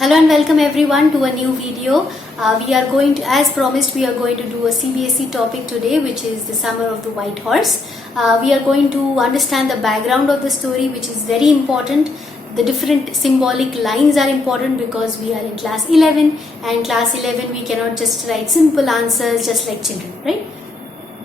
Hello and welcome everyone to a new video. We are going to, as promised, we are going to do a CBSE topic today, which is the Summer of the White Horse. We are going to understand the background of the story, which is very important. The different symbolic lines are important because we are in class 11, and class 11 we cannot just write simple answers just like children, right?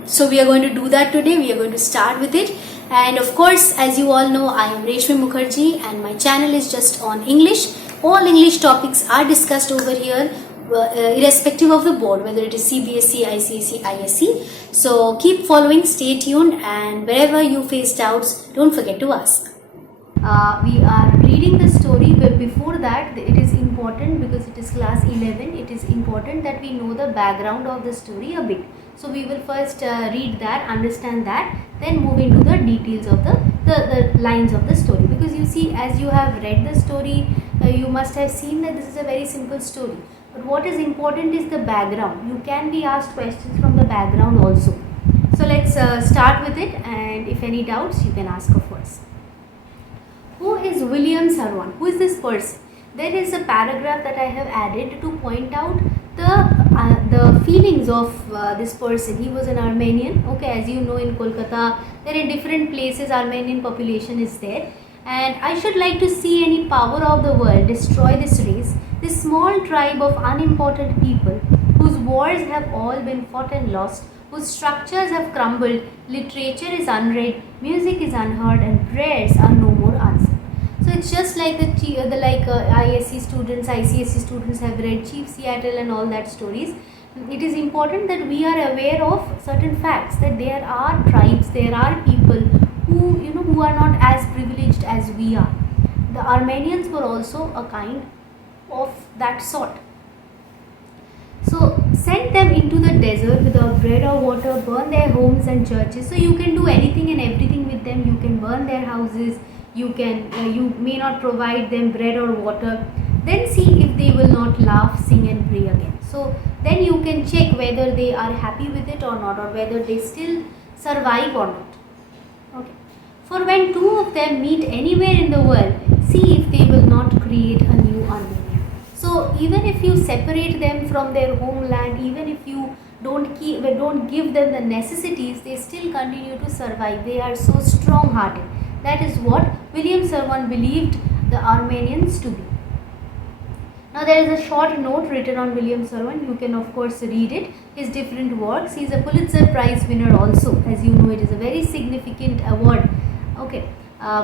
So we are going to do that today. We are going to start with it. And of course, as you all know, I am Reshmi Mukherjee and my channel is just on English. All English topics are discussed over here, irrespective of the board, whether it is CBSE, ICSE, ISE. So keep following, stay tuned, and wherever you face doubts, don't forget to ask. We are reading the story, but before that it is important, because it is class 11, it is important that we know the background of the story a bit. So we will first read that, understand that, then move into the details of the lines of the story, because you see, as you have read the story, you must have seen that this is a very simple story, but what is important is the background. You can be asked questions from the background also. So let's start with it, and if any doubts you can ask of us. Who is William Sarwan? Who is this person? There is a paragraph that I have added to point out the feelings of this person. He was an Armenian. Okay, as you know, in Kolkata, there are different places Armenian population is there. And I should like to see any power of the world destroy this race, this small tribe of unimportant people whose wars have all been fought and lost, whose structures have crumbled, literature is unread, music is unheard, and prayers are no more answered. So it's just like ISC students, ICSE students have read Chief Seattle and all that stories. It is important that we are aware of certain facts, that there are tribes, there are people who are not as privileged as we are. The Armenians were also a kind of that sort. So send them into the desert without bread or water, burn their homes and churches. So you can do anything and everything with them. You can burn their houses, you may not provide them bread or water. Then see if they will not laugh, sing and pray again. So then you can check whether they are happy with it or not, or whether they still survive or not. Okay. For when two of them meet anywhere in the world, see if they will not create a new Armenia. So even if you separate them from their homeland, even if you don't give them the necessities, they still continue to survive. They are so strong-hearted. That is what William Sarwan believed the Armenians to be. Now there is a short note written on William Sarwan. You can of course read it, his different works. He is a Pulitzer Prize winner also. As you know, it is a very significant award, okay,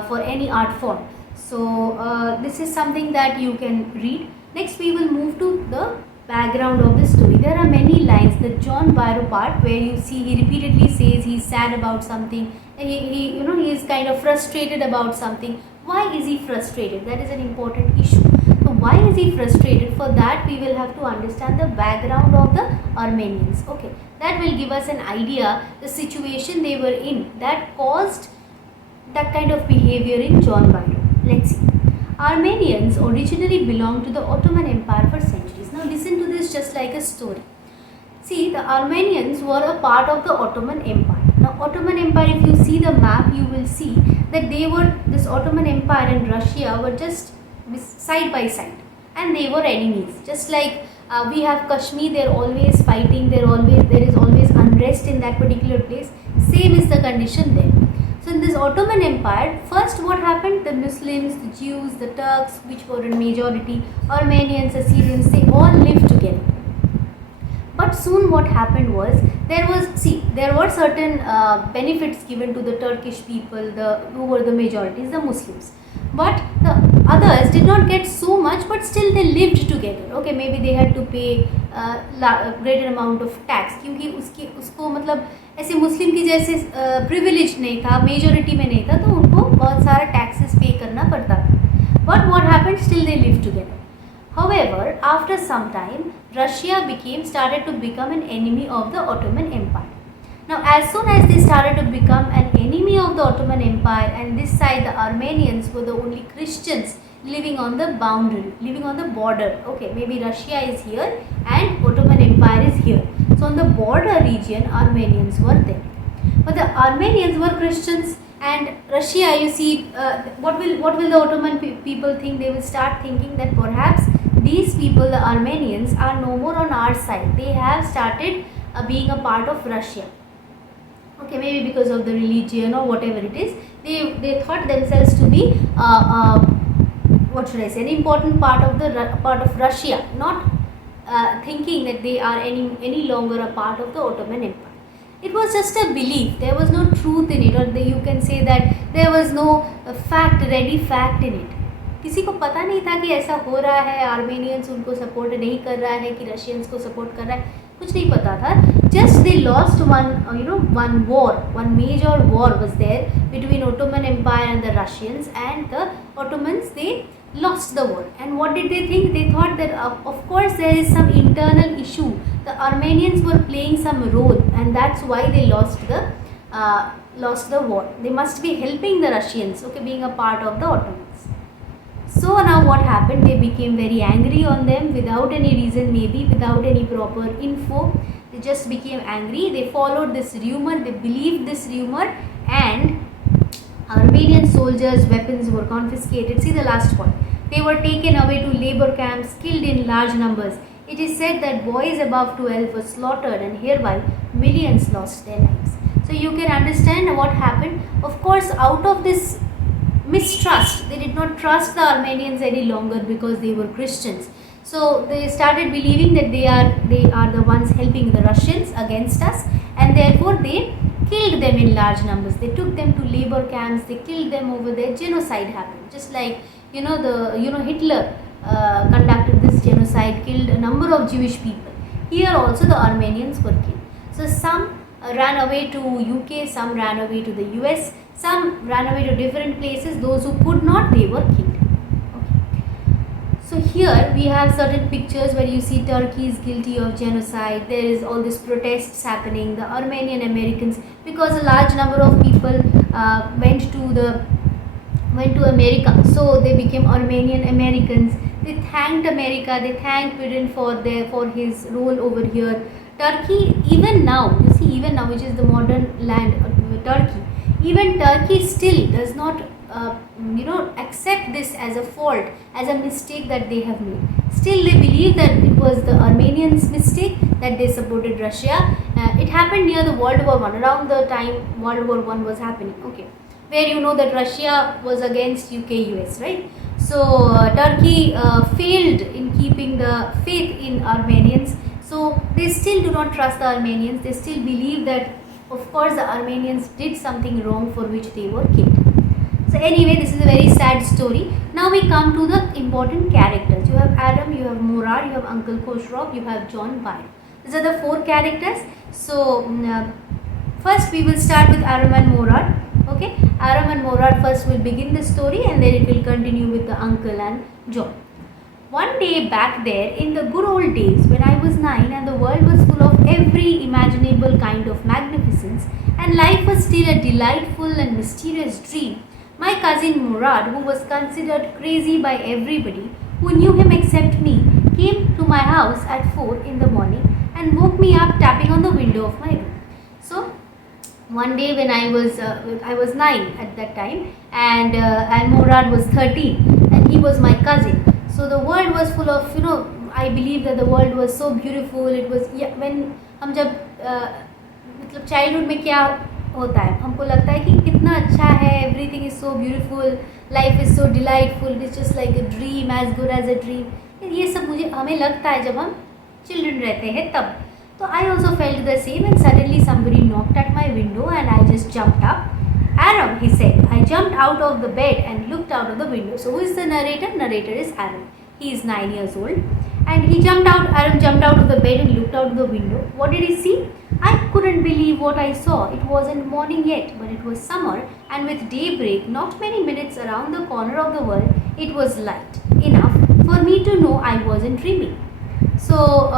for any art form. So this is something that you can read. Next we will move to the background of the story. There are many lines. The John Byro part, where you see he repeatedly says he's sad about something. He is kind of frustrated about something. Why is he frustrated? That is an important issue. So why is he frustrated? For that we will have to understand the background of the Armenians. Okay, that will give us an idea the situation they were in that caused that kind of behavior in John Byro. Let's see. Armenians originally belonged to the Ottoman Empire for centuries. Now listen to this just like a story. See, the Armenians were a part of the Ottoman Empire. Now Ottoman Empire, if you see the map, you will see that this Ottoman Empire and Russia were just side by side, and they were enemies. Just like we have Kashmir, they are always fighting, there is always unrest in that particular place. Same is the condition there. So in this Ottoman Empire, first what happened? The Muslims, the Jews, the Turks, which were in majority, Armenians, Assyrians, they all lived together. But soon what happened was, there were certain benefits given to the Turkish people, who were the majorities, the Muslims. But the others did not get so much, but still they lived together. Okay, maybe they had to pay a greater amount of tax, क्योंकि उसको मतलब ऐसे मुस्लिम की जैसे privilege नहीं था, majority में नहीं था, तो उनको बहुत सारा टैक्सेस पे करना पड़ता था. But what happened? Still they lived together. However, after some time, Russia started to become an enemy of the Ottoman Empire. Now, as soon as they started to become an enemy of the Ottoman Empire, and this side the Armenians were the only Christians living on the boundary, living on the border. Okay, maybe Russia is here and Ottoman Empire is here. So on the border region, Armenians were there. But the Armenians were Christians, and Russia, you see, what will the Ottoman people think? They will start thinking that perhaps these people, the Armenians, are no more on our side. They have started being a part of Russia. Okay, maybe because of the religion or whatever it is, they thought themselves to be what should I say, an important part of Russia, not thinking that they are any longer a part of the Ottoman Empire. It was just a belief. There was no truth in it, or you can say that there was no ready fact in it. किसी को पता नहीं था कि ऐसा हो रहा है, आर्मेनियंस उनको सपोर्ट नहीं कर रहा है कि रशियंस को सपोर्ट कर रहा है, कुछ नहीं पता था. Just they lost one war, one major war was there between Ottoman Empire and the Russians, and the Ottomans, they lost the war. And what did they think? They thought that of course there is some internal issue. The Armenians were playing some role, and that's why they lost the war. They must be helping the Russians, okay, being a part of the Ottomans. So now what happened? They became very angry on them without any reason, maybe without any proper info. They just became angry. They followed this rumor, they believed this rumor, and Armenian soldiers' weapons were confiscated. See the last point. They were taken away to labor camps, killed in large numbers. It is said that boys above 12 were slaughtered, and hereby millions lost their lives. So you can understand what happened. Of course, out of this mistrust, they did not trust the Armenians any longer because they were Christians. So they started believing that they are the ones helping the Russians against us, and therefore they killed them in large numbers. They took them to labor camps, they killed them over there. Genocide happened, just like Hitler conducted this genocide, killed a number of Jewish people. Here also the Armenians were killed. So some ran away to UK, some ran away to the US, some ran away to different places. Those who could not, they were killed. So here we have certain pictures where you see Turkey is guilty of genocide. There is all these protests happening. The Armenian Americans, because a large number of people went to America, so they became Armenian Americans. They thanked America. They thanked Britain for his role over here. Turkey, even now, which is the modern land of Turkey, even Turkey still does not accept this as a fault, as a mistake that they have made. Still they believe that it was the Armenians' mistake that they supported Russia. It happened near the World War I, around the time World War I was happening, okay, where you know that Russia was against UK, US, right? So Turkey failed in keeping the faith in Armenians. So they still do not trust the Armenians. They still believe that of course the Armenians did something wrong for which they were killed. So anyway, this is a very sad story. Now we come to the important characters. You have Aram, you have Murad, you have Uncle Khosrow, you have John Byrne. These are the four characters. So first we will start with Aram and Murad. Okay, Aram and Murad first will begin the story, and then it will continue with the uncle and John. One day back there in the good old days when I was 9 and the world was full of every imaginable kind of magnificence and life was still a delightful and mysterious dream, my cousin Murad, who was considered crazy by everybody who knew him except me, came to my house at 4 in the morning and woke me up tapping on the window of my room. So one day when I was 9 at that time, and Murad was 13 and he was my cousin. So the world was full of, I believe that the world was so beautiful. It was, when हम जब मतलब childhood में क्या होता है, हमको लगता है कि कितना अच्छा है, everything is so beautiful, life is so delightful, it's just like a dream, as good as a dream. ये सब हमें लगता है जब हम children रहते हैं तब. So I also felt the same, and suddenly somebody knocked at my window and I just jumped up. Aram, he said. I jumped out of the bed and looked out of the window. So who is the narrator? Narrator is Aram. He is 9 years old. And Aram jumped out of the bed and looked out of the window. What did he see? I couldn't believe what I saw. It wasn't morning yet, but it was summer, and with daybreak, not many minutes around the corner of the world, it was light enough for me to know I wasn't dreaming. So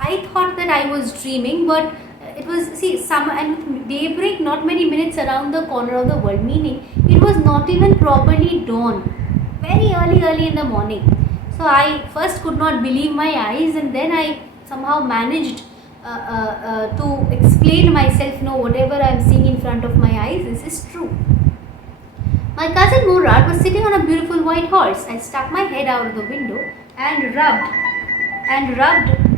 I thought that I was dreaming, but it was, summer and daybreak, not many minutes around the corner of the world, meaning it was not even properly dawn, very early in the morning. So I first could not believe my eyes, and then I somehow managed to explain myself, no, whatever I am seeing in front of my eyes, this is true. My cousin Murad was sitting on a beautiful white horse. I stuck my head out of the window and rubbed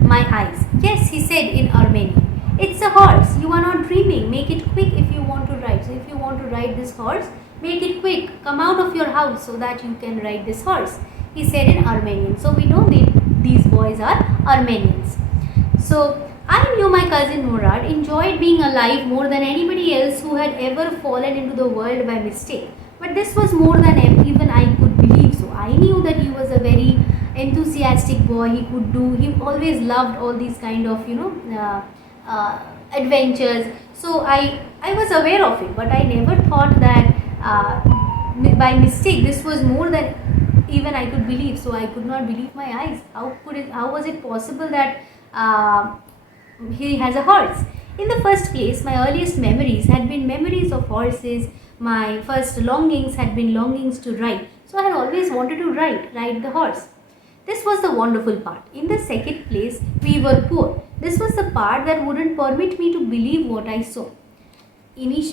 my eyes. Yes, he said in Armenian. It's a horse. You are not dreaming. Make it quick if you want to ride. So if you want to ride this horse, make it quick. Come out of your house so that you can ride this horse. He said in Armenian. So we know these boys are Armenians. So I knew my cousin Murad enjoyed being alive more than anybody else who had ever fallen into the world by mistake. But this was more than even I could believe. So I knew that he was a very enthusiastic boy. He always loved all these kind of adventures. So I was aware of it, but I never thought that by mistake this was more than even I could believe. So I could not believe my eyes. How was it possible that he has a horse? In the first place, my earliest memories had been memories of horses. My first longings had been longings to ride. So I had always wanted to ride the horse. This was the wonderful part. In the second place, we were poor. This was the part that wouldn't permit me to believe what I saw.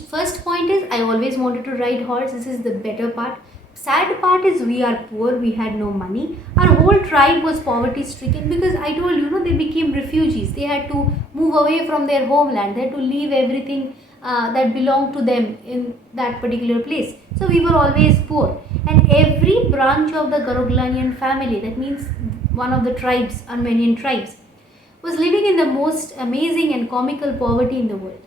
First point is, I always wanted to ride horse. This is the better part. Sad part is we are poor, we had no money. Our whole tribe was poverty stricken because I told you, they became refugees. They had to move away from their homeland. They had to leave everything that belonged to them in that particular place. So we were always poor. And every branch of the Garoglanian family, that means one of the tribes, Armenian tribes, was living in the most amazing and comical poverty in the world.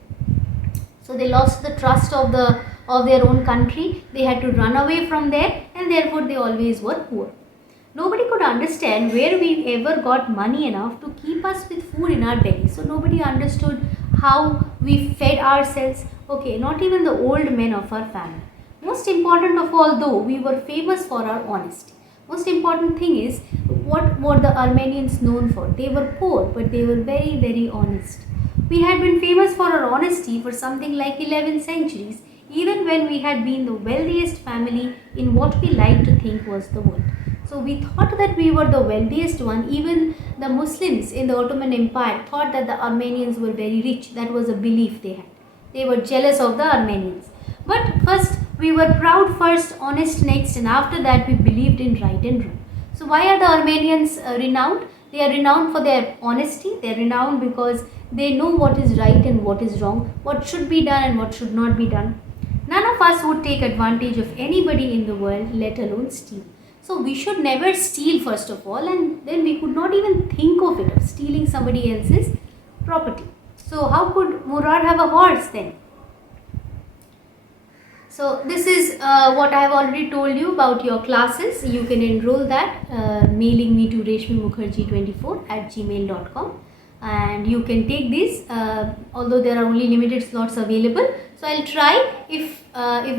So they lost the trust of their own country. They had to run away from there, and therefore they always were poor. Nobody could understand where we ever got money enough to keep us with food in our belly. So nobody understood how we fed ourselves. Okay, not even the old men of our family. Most important of all, though, we were famous for our honesty. Most important thing is, what were the Armenians known for? They were poor, but they were very, very honest. We had been famous for our honesty for something like 11 centuries, even when we had been the wealthiest family in what we liked to think was the world. So we thought that we were the wealthiest one. Even the Muslims in the Ottoman Empire thought that the Armenians were very rich. That was a belief they had. They were jealous of the Armenians. But first, we were proud first, honest next, and after that we believed in right and wrong. So why are the Armenians renowned? They are renowned for their honesty. They are renowned because they know what is right and what is wrong, what should be done and what should not be done. None of us would take advantage of anybody in the world, let alone steal. So we should never steal first of all, and then we could not even think of it, of stealing somebody else's property. So how could Murad have a horse then? So this is what I have already told you about your classes. You can enroll that mailing me to reshmimukherjee24@gmail.com, and you can take these although there are only limited slots available. So I'll try if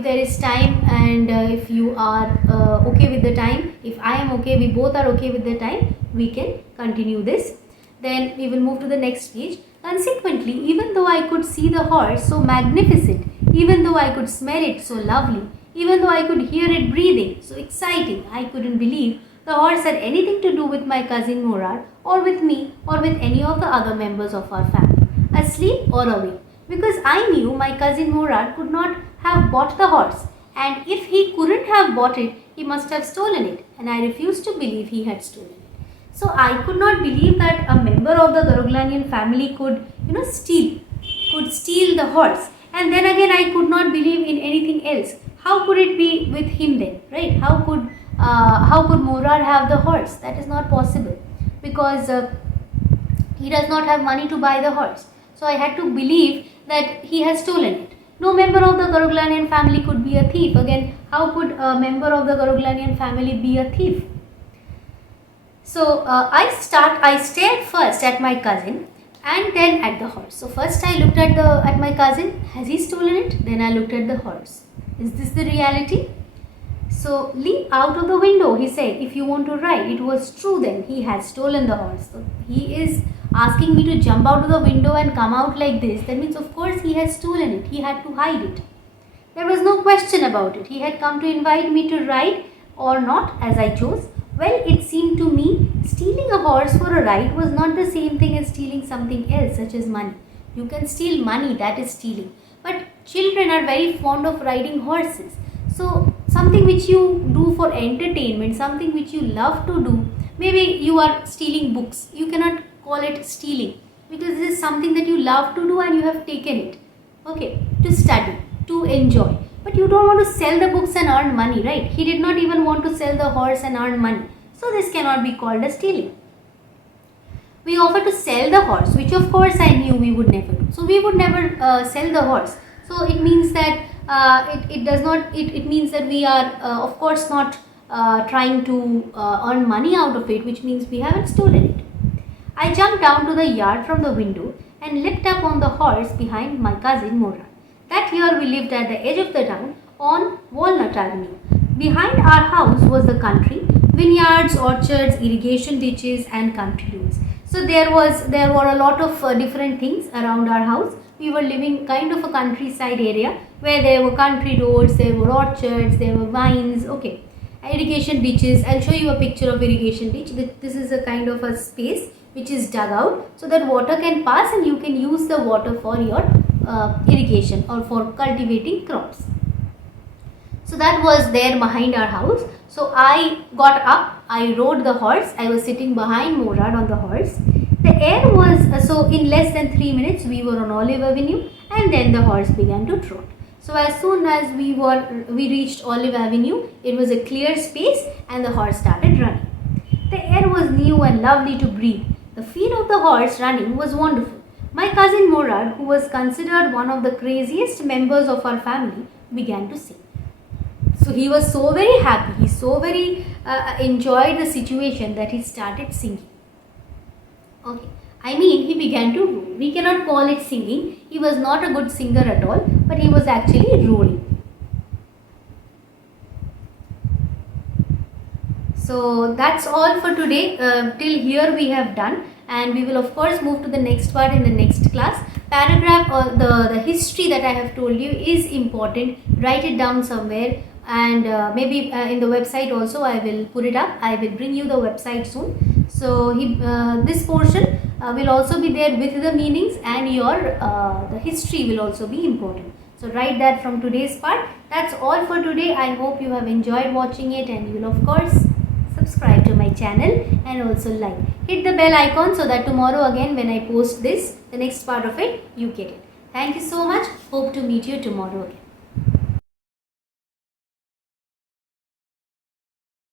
there is time, and if you are okay with the time, if I am okay, we both are okay with the time, we can continue this. Then we will move to the next page. Consequently, even though I could see the horse so magnificent, even though I could smell it so lovely, even though I could hear it breathing so exciting, I couldn't believe the horse had anything to do with my cousin Murad, or with me, or with any of the other members of our family, asleep or awake, because I knew my cousin Murad could not have bought the horse, and if he couldn't have bought it, he must have stolen it, and I refused to believe he had stolen it. So I could not believe that a member of the Garoglanian family could steal the horse. And then again, I could not believe in anything else. How could it be with him then, right? How could Murad have the horse? That is not possible, because he does not have money to buy the horse. So I had to believe that he has stolen it. No member of the Garoglanian family could be a thief. Again, how could a member of the Garoglanian family be a thief? So I stared first at my cousin and then at the horse. So first I looked at my cousin. Has he stolen it? Then I looked at the horse. Is this the reality? So leap out of the window, he said, if you want to ride. It was true then. He had stolen the horse. So he is asking me to jump out of the window and come out like this. That means of course he has stolen it. He had to hide it. There was no question about it. He had come to invite me to ride or not, as I chose. Well, it seemed to me stealing a horse for a ride was not the same thing as stealing something else, such as money. You can steal money, that is stealing. But children are very fond of riding horses. So something which you do for entertainment, something which you love to do. Maybe you are stealing books. You cannot call it stealing, because this is something that you love to do and you have taken it, okay, to study, to enjoy. But you don't want to sell the books and earn money, right? He did not even want to sell the horse and earn money. So this cannot be called as stealing. We offered to sell the horse, which of course I knew we would never do. So we would never sell the horse. So it means that it means that we are of course not trying to earn money out of it, which means we haven't stolen it. I jumped down to the yard from the window and leapt up on the horse behind my cousin Mora. That year we lived at the edge of the town on Walnut Avenue. Behind our house was the country, vineyards, orchards, irrigation ditches and country roads. So there were a lot of different things around our house. We were living kind of a countryside area where there were country roads, there were orchards, there were vines, okay. Irrigation ditches. I'll show you a picture of irrigation ditch. This is a kind of a space which is dug out so that water can pass and you can use the water for your irrigation or for cultivating crops. So that was there behind our house. So I got up, I rode the horse, I was sitting behind Morad on the horse. The air was, so in less than 3 minutes we were on Olive Avenue, and then the horse began to trot. So as soon as we reached Olive Avenue, it was a clear space and the horse started running. The air was new and lovely to breathe. The feel of the horse running was wonderful. My cousin Morad, who was considered one of the craziest members of our family, began to sing. So he was so very happy, he so very enjoyed the situation that he started singing. Okay, I mean he began to roar. We cannot call it singing. He was not a good singer at all, but he was actually roaring. So that's all for today. Till here we have done, and we will of course move to the next part in the next class. Paragraph or the history that I have told you is important. Write it down somewhere, and maybe in the website also I will put it up. I will bring you the website soon. So this portion will also be there with the meanings, and your the history will also be important. So write that from today's part. That's all for today. I hope you have enjoyed watching it, and you will of course subscribe to my channel and also like. Hit the bell icon so that tomorrow again when I post this, the next part of it, you get it. Thank you so much. Hope to meet you tomorrow again.